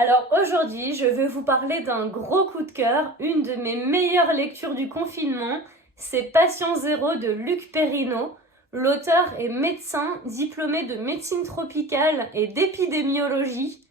Alors aujourd'hui, je vais vous parler d'un gros coup de cœur, une de mes meilleures lectures du confinement, c'est Patient Zéro de Luc Perrineau. L'auteur est médecin, diplômé de médecine tropicale et d'épidémiologie.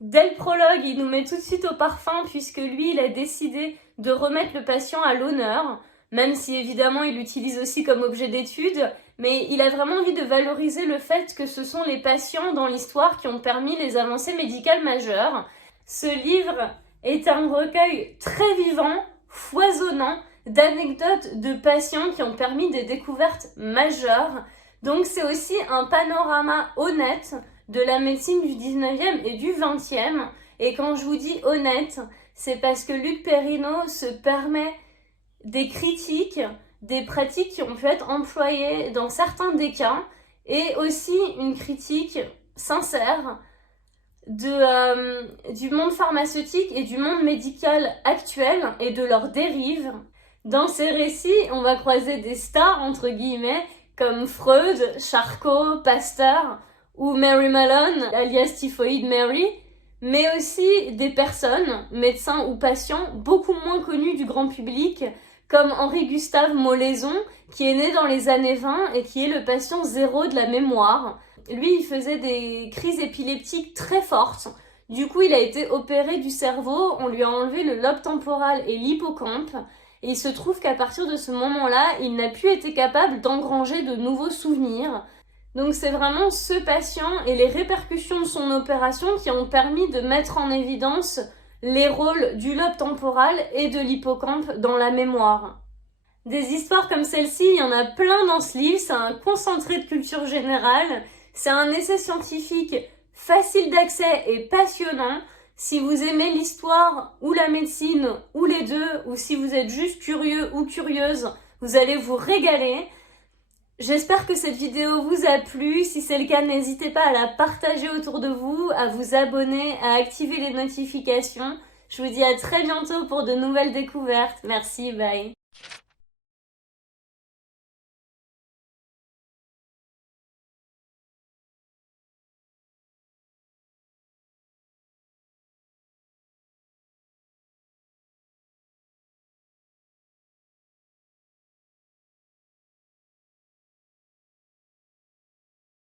Dès le prologue, il nous met tout de suite au parfum puisque lui, il a décidé de remettre le patient à l'honneur, même si évidemment il l'utilise aussi comme objet d'étude, mais il a vraiment envie de valoriser le fait que ce sont les patients dans l'histoire qui ont permis les avancées médicales majeures. Ce livre est un recueil très vivant, foisonnant, d'anecdotes de patients qui ont permis des découvertes majeures. Donc c'est aussi un panorama honnête de la médecine du 19e et du 20e. Et quand je vous dis honnête, c'est parce que Luc Perrineau se permet des critiques, des pratiques qui ont pu être employées dans certains des cas, et aussi une critique sincère du monde pharmaceutique et du monde médical actuel et de leurs dérives. Dans ces récits, on va croiser des stars, entre guillemets, comme Freud, Charcot, Pasteur ou Mary Mallon, alias Typhoid Mary, mais aussi des personnes, médecins ou patients, beaucoup moins connus du grand public, comme Henri-Gustave Molaison, qui est né dans les années 20 et qui est le patient zéro de la mémoire. Lui, il faisait des crises épileptiques très fortes. Du coup, il a été opéré du cerveau, on lui a enlevé le lobe temporal et l'hippocampe. Et il se trouve qu'à partir de ce moment-là, il n'a plus été capable d'engranger de nouveaux souvenirs. Donc c'est vraiment ce patient et les répercussions de son opération qui ont permis de mettre en évidence les rôles du lobe temporal et de l'hippocampe dans la mémoire. Des histoires comme celle-ci, il y en a plein dans ce livre, c'est un concentré de culture générale, c'est un essai scientifique facile d'accès et passionnant. Si vous aimez l'histoire ou la médecine ou les deux, ou si vous êtes juste curieux ou curieuse, vous allez vous régaler. J'espère que cette vidéo vous a plu. Si c'est le cas, n'hésitez pas à la partager autour de vous, à vous abonner, à activer les notifications. Je vous dis à très bientôt pour de nouvelles découvertes. Merci, bye.